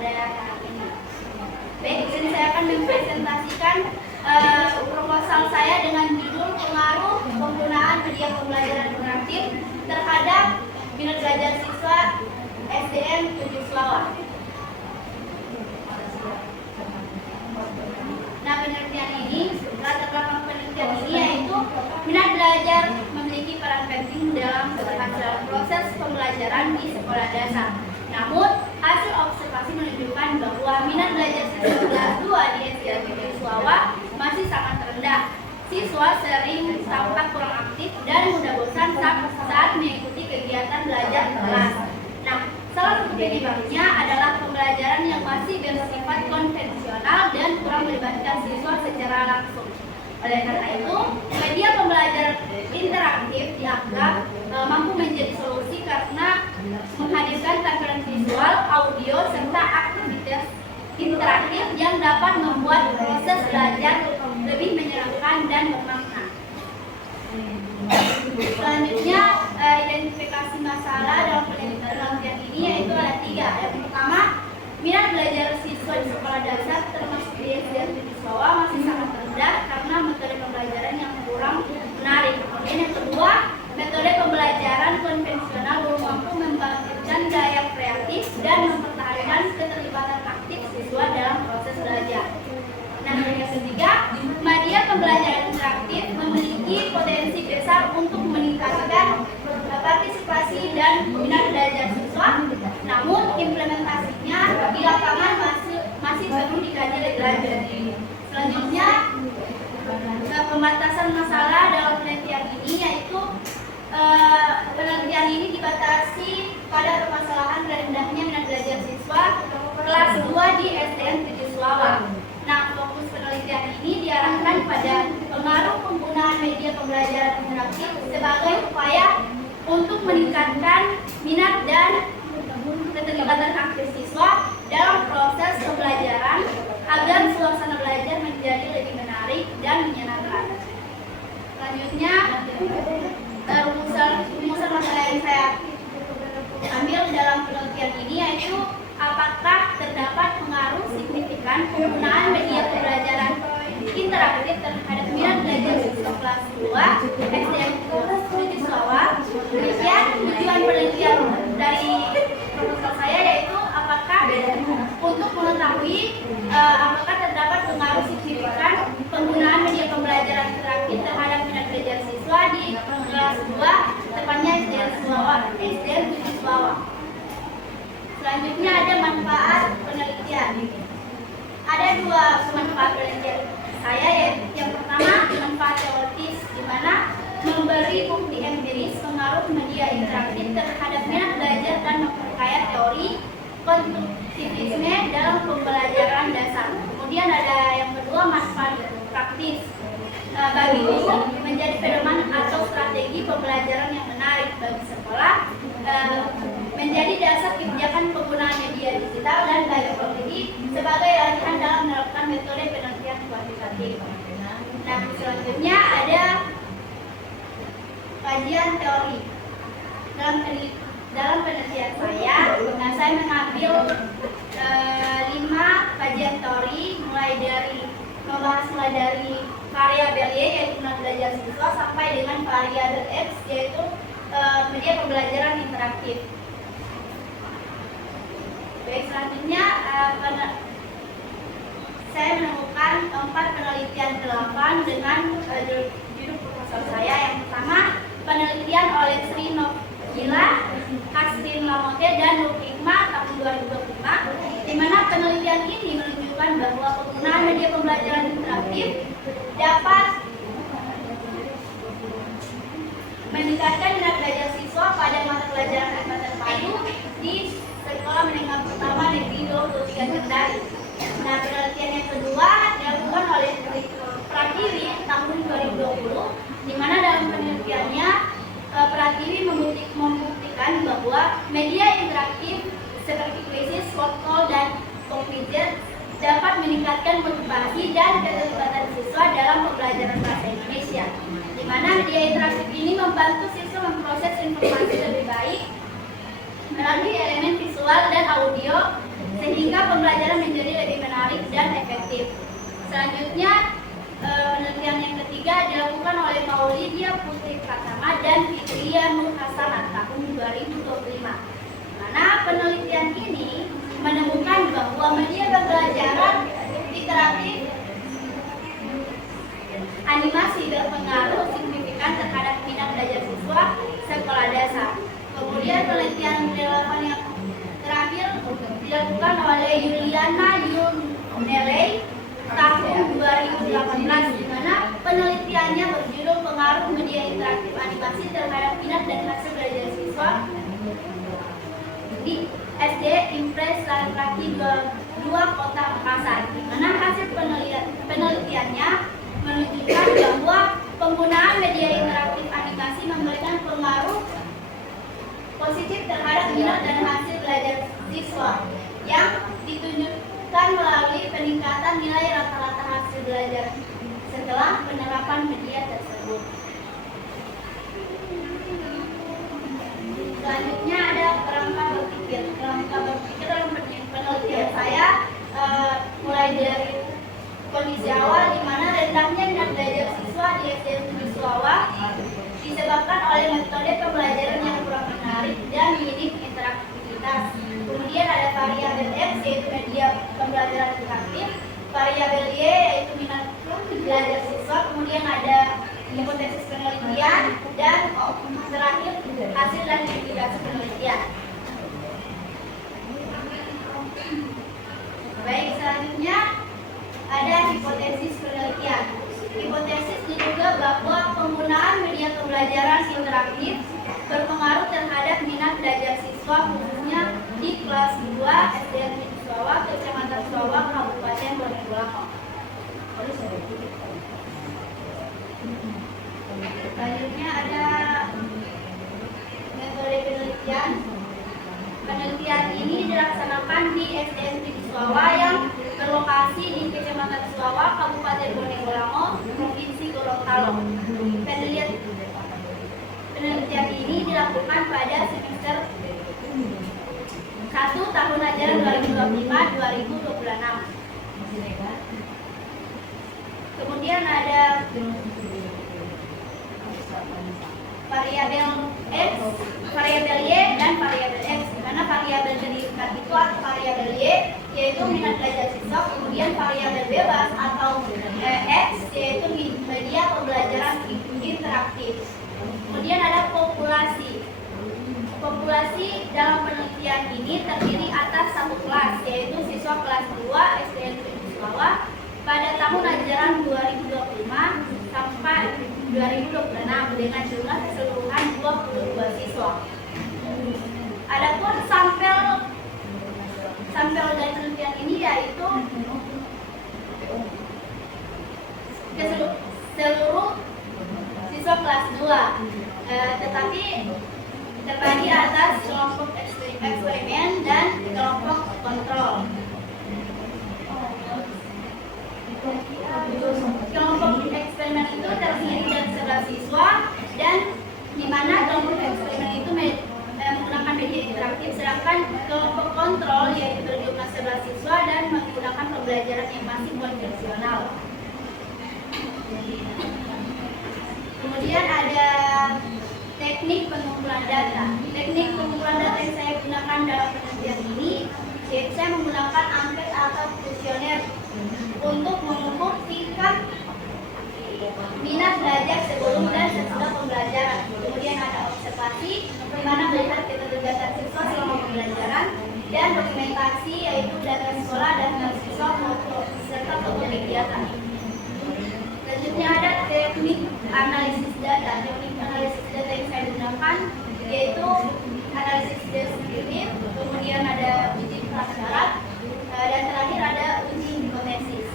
pada hari ini. Baik, di sini saya akan mempresentasikan proposal saya dengan judul pengaruh penggunaan media pembelajaran interaktif terhadap minat belajar siswa SDN 7 Selawar. Nah, penelitian ini, latar belakang penelitian ini yaitu minat belajar memiliki peran penting dalam keberhasilan proses pembelajaran di sekolah dasar. Namun, hasil observasi menunjukkan bahwa minat belajar siswa kelas 2 di SDN 7 Selawar masih sangat rendah. Siswa sering tampak kurang aktif dan mudah bosan saat mengikuti kegiatan belajar kelas. Nah, salah satu penyebabnya adalah pembelajaran yang masih bersifat konvensional dan kurang melibatkan siswa secara langsung. Oleh karena itu, media pembelajaran interaktif dianggap mampu menjadi solusi karena menghadirkan tampilan visual, audio, serta aktivitas interaktif yang dapat membuat proses belajar lebih menyenangkan dan bermakna. Selanjutnya, identifikasi masalah dalam penelitian ini yaitu ada 3. Yang pertama, minat belajar siswa di sekolah dasar termasuk di SDN 7 Selawar masih sangat rendah karena metode pembelajaran yang kurang menarik. Kemudian yang kedua, metode pembelajaran konvensional belum mampu membangkitkan daya kreatif dan mempertahankan keterlibatan aktif siswa dalam proses belajar. Nah, yang ketiga, media pembelajaran interaktif memiliki potensi besar untuk meningkatkan partisipasi dan minat belajar siswa. Namun, implementasinya di lapangan masih perlu dikaji lebih lanjut. Selanjutnya, pembatasan masalah dalam penelitian ini yaitu penelitian ini dibatasi pada permasalahan rendahnya minat belajar siswa kelas 2 di SDN 7 Selawar. Nah, fokus penelitian ini diarahkan pada pengaruh penggunaan media pembelajaran interaktif sebagai upaya untuk meningkatkan minat dan keterlibatan aktif siswa dalam proses pembelajaran agar suasana belajar menjadi lebih menarik dan menyenangkan. Selanjutnya, rumusan masalah yang saya ambil dalam penelitian ini yaitu apakah terdapat pengaruh signifikan penggunaan media pembelajaran interaktif terhadap minat belajar siswa kelas 2 SDN 7 Selawar. Demikian tujuan penelitian dari proposal saya yaitu apakah untuk mengetahui apakah terdapat pengaruh signifikan penggunaan media pembelajaran interaktif terhadap minat belajar siswa di kelas 2 tepatnya SDN 7 Selawar. Selanjutnya ada manfaat penelitian. Ada 2 manfaat penelitian saya, yaitu yang pertama manfaat teoritis, di mana memberi bukti empiris pengaruh media interaktif terhadap minat belajar dan memperkaya teori konstruktivisme dalam pembelajaran dasar. Kemudian ada yang kedua manfaat praktis. Bagi guru menjadi pedoman atau strategi pembelajaran yang menarik bagi sekolah, menjadi dasar kebijakan penggunaan media digital dan bioteknologi sebagai latihan dalam menerapkan metode penelitian kuantitatif. Nah, selanjutnya ada kajian teori. Dalam penelitian saya mengambil 5 kajian teori mulai dari variabel Y yaitu minat belajar siswa sampai dengan variabel X yaitu media pembelajaran interaktif. Baik, selanjutnya saya menemukan 4 penelitian 8 dengan judul proposal saya. Yang pertama, penelitian oleh Sri Novila, Hasrin Lamote, dan Nur Hikmah tahun 2025, di mana penelitian ini menunjukkan bahwa penggunaan media pembelajaran interaktif dapat meningkatkan minat belajar siswa pada mata pelajaran angkatan padu di sekolah menengah pertama negeri 23 Kendari. Nah, penelitian yang kedua dilakukan oleh Pratiwi tahun 2020, di mana dalam penelitiannya Pratiwi membuktikan bahwa media interaktif seperti kuisis, short call, dan komputer dapat meningkatkan motivasi dan keterlibatan siswa dalam pembelajaran bahasa Indonesia, di mana media interaktif ini membantu siswa memproses informasi lebih baik melalui elemen visual dan audio sehingga pembelajaran menjadi lebih menarik dan efektif. Selanjutnya, penelitian yang ketiga dilakukan oleh Maulidia Putri Pratama dan Fitria Nur Hasanah tahun 2025. Mana penelitian ini menemukan bahwa media pembelajaran interaktif animasi berpengaruh signifikan terhadap minat belajar siswa sekolah dasar. Kemudian penelitian relevan yang terakhir dilakukan oleh Yuliana Yunelei tahun 2018, di mana penelitiannya berjudul pengaruh media interaktif animasi terhadap minat dan hasil belajar siswa di SD Impres Laki-Laki 2 Kota Makassar, di mana hasil penelitiannya menunjukkan bahwa penggunaan media interaktif animasi memberikan pengaruh positif terhadap minat dan hasil belajar siswa yang ditunjukkan melalui peningkatan nilai rata-rata hasil belajar setelah penerapan media tersebut. Selanjutnya ada kerangka berpikir. Kerangka berpikir dalam penelitian saya mulai dari kondisi awal di mana rendahnya minat belajar siswa di SD Suawa disebabkan oleh metode pembelajaran yang kurang menarik dan minim interaktivitas. Kemudian ada variabel X yaitu media pembelajaran interaktif, variabel Y yaitu minat belajar siswa, kemudian ada hipotesis penelitian, dan terakhir hasil dan indikasi penelitian. Baik, selanjutnya ada hipotesis penelitian. Hipotesis diduga bahwa penggunaan media pembelajaran interaktif berpengaruh terhadap minat belajar siswa khususnya di kelas 2 SDN Suawa, Kecamatan Suawa, Kabupaten Bonegorang. Selanjutnya ada metode penelitian. Penelitian ini dilaksanakan di SDN Suawa yang berlokasi di Kecamatan Suawa, Kabupaten Bonegorang, Provinsi Gorontalo. Penelitian ini dilakukan pada semester 1 tahun ajaran 2025-2026. Kemudian ada variabel X, variabel Y, dan variabel X. Karena variabel terdekat itu atau variabel Y yaitu minat belajar siswa, kemudian variabel bebas atau X yaitu media pembelajaran interaktif. Kemudian ada populasi. Populasi dalam penelitian ini terdiri atas satu kelas yaitu siswa kelas 2 SDN Suawa pada tahun ajaran 2025 sampai 2026 dengan jumlah keseluruhan 22 siswa. Adapun sampel dari penelitian ini yaitu seluruh siswa kelas 2, tetapi terbagi atas kelompok eksperimen dan kelompok kontrol. Kelompok eksperimen itu terdiri dari 11 siswa dan di mana kelompok eksperimen itu menggunakan media interaktif, sedangkan kelompok kontrol yaitu berjumlah 11 siswa dan menggunakan pembelajaran yang masih konvensional. Kemudian ada teknik pengumpulan data. Teknik pengumpulan data yang saya gunakan dalam penelitian ini yaitu saya menggunakan angket atau kuesioner untuk mengukur tingkat minat belajar sebelum dan sesudah pembelajaran. Kemudian ada observasi di mana melihat keterlibatan siswa selama pembelajaran, dan dokumentasi yaitu data sekolah dan siswa serta foto kegiatan. Selanjutnya ada teknik analisis data. Teknik analisis data yang saya gunakan yaitu analisis deskriptif, kemudian ada uji prasyarat, dan terakhir ada uji hipotesis.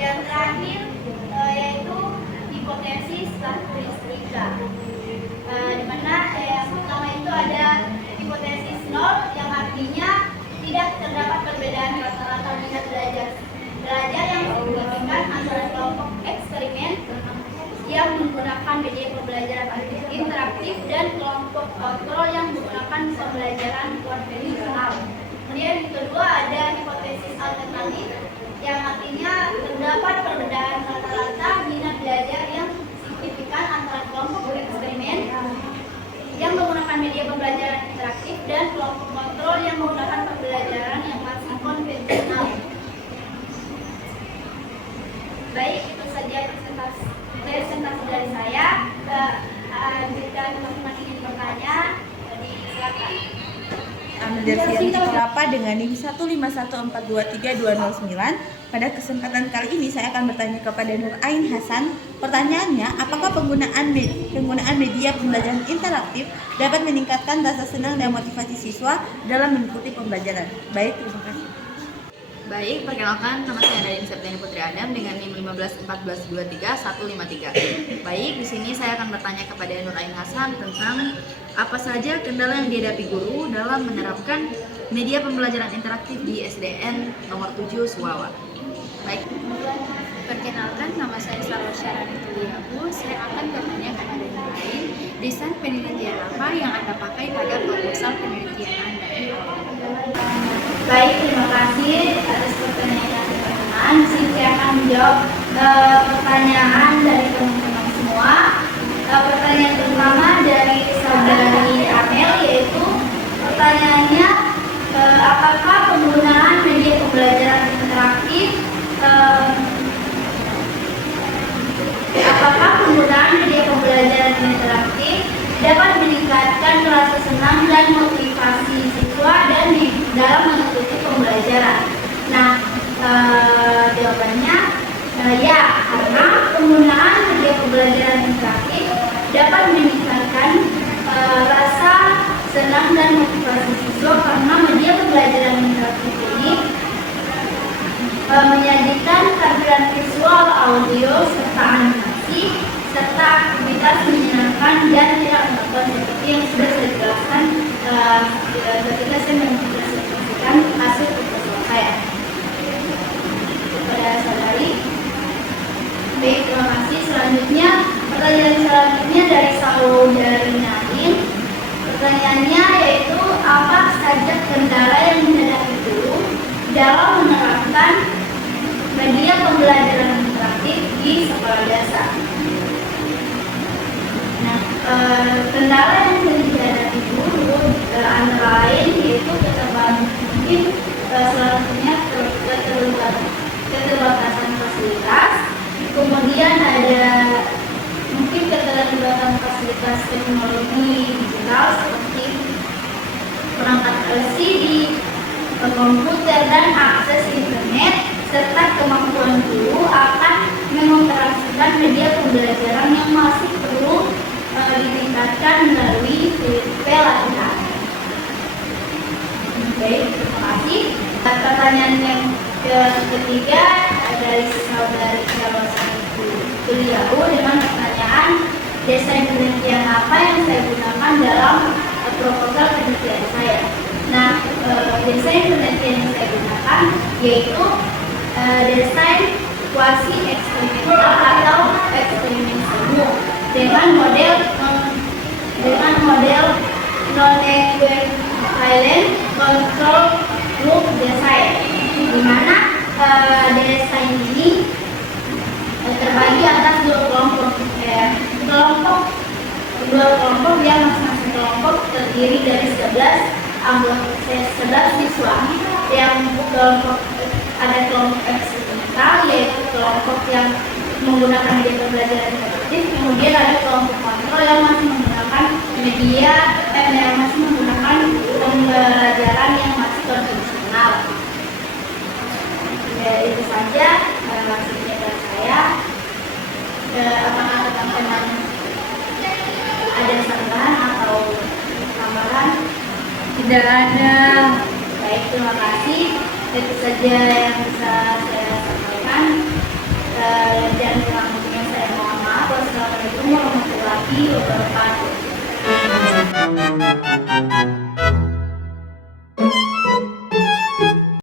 Yang terakhir yaitu hipotesis karakteristika, di mana yang pertama itu ada hipotesis 0 yang artinya tidak terdapat perbedaan rata-rata minat belajar yang signifikan antara kelompok eksperimen media pembelajaran interaktif dan kelompok kontrol yang menggunakan pembelajaran konvensional. Kemudian yang kedua ada hipotesis alternatif, yang artinya terdapat perbedaan rata-rata minat belajar yang signifikan antara kelompok bereksperimen yang menggunakan media pembelajaran interaktif dan kelompok kontrol yang menggunakan pembelajaran yang masih konvensional. Baik, itu saja presentasi dari saya. Jika teman-teman ingin bertanya, silakan. Dari Kelapa dengan NIM 151423209. Pada kesempatan kali ini saya akan bertanya kepada Nur Ain Hasan. Pertanyaannya, apakah penggunaan media pembelajaran interaktif dapat meningkatkan rasa senang dan motivasi siswa dalam mengikuti pembelajaran? Baik, terima kasih. Baik, perkenalkan nama saya Nadine Septiani Putri Adam dengan NIM 151423153. Baik, di sini saya akan bertanya kepada Nur Ain Hasan tentang apa saja kendala yang dihadapi guru dalam menerapkan media pembelajaran interaktif di SDN nomor 7 Suwawa. Baik. Perkenalkan, nama saya Sarwa Syarani Tuliabu. Saya akan bertanya kepada Nur Ain, desain penelitian apa yang Anda pakai pada proposal penelitian Anda? Baik, terima kasih atas pertanyaan teman-teman. Saya akan menjawab pertanyaan dari teman-teman semua. Pertanyaan pertama dari saudari Amel, yaitu pertanyaannya, apakah penggunaan media pembelajaran interaktif dapat meningkatkan rasa senang dan motivasi siswa dan dalam mengikuti pembelajaran? Nah, jawabannya ya, karena penggunaan media pembelajaran interaktif dapat meningkatkan rasa senang dan motivasi siswa, karena media pembelajaran interaktif ini menyajikan tampilan visual, audio, serta animasi, serta aktivitas menyenangkan dan tidak monoton seperti yang sudah saya jelaskan ketika saya mempresentasikan hasil proposal saya kepada saudari. Baik, terima kasih. Selanjutnya, pertanyaan selanjutnya dari saudari Nadine. Pertanyaannya yaitu, apa saja kendala yang dihadapi guru dalam menerapkan media pembelajaran interaktif di sekolah dasar? Nah, kendala yang dihadapi guru antara lain yaitu salah satunya keterbatasan fasilitas, kemudian ada mungkin keterbatasan fasilitas teknologi digital seperti perangkat LCD, komputer, dan akses internet, serta kemampuan guru akan mengoperasikan media pembelajaran yang masih perlu ditingkatkan melalui pelatihan. Baik, terima kasih. Pertanyaan yang ketiga dari saudari Tuliabu dengan pertanyaan, desain penelitian apa yang saya gunakan dalam proposal penelitian saya? Nah, desain penelitian yang saya gunakan yaitu desain kuasi eksperimental atau eksperimen semu dengan model non-equivalent control loop design, di mana desain ini terbagi atas dua kelompok yang masing-masing kelompok terdiri dari 11 siswa. Yang ada kelompok eksperimental, yaitu kelompok yang menggunakan media pembelajaran interaktif, kemudian ada kelompok kontrol yang masih menggunakan pembelajaran yang masih konvensional. Ya, itu saja maksudnya dari saya. Apakah teman-teman ada saran atau tambahan? Tidak ada. Baik, terima kasih. Itu saja yang bisa saya sampaikan. Dan kurang lebihnya saya mohon maaf. Wassalamualaikum warahmatullahi wabarakatuh.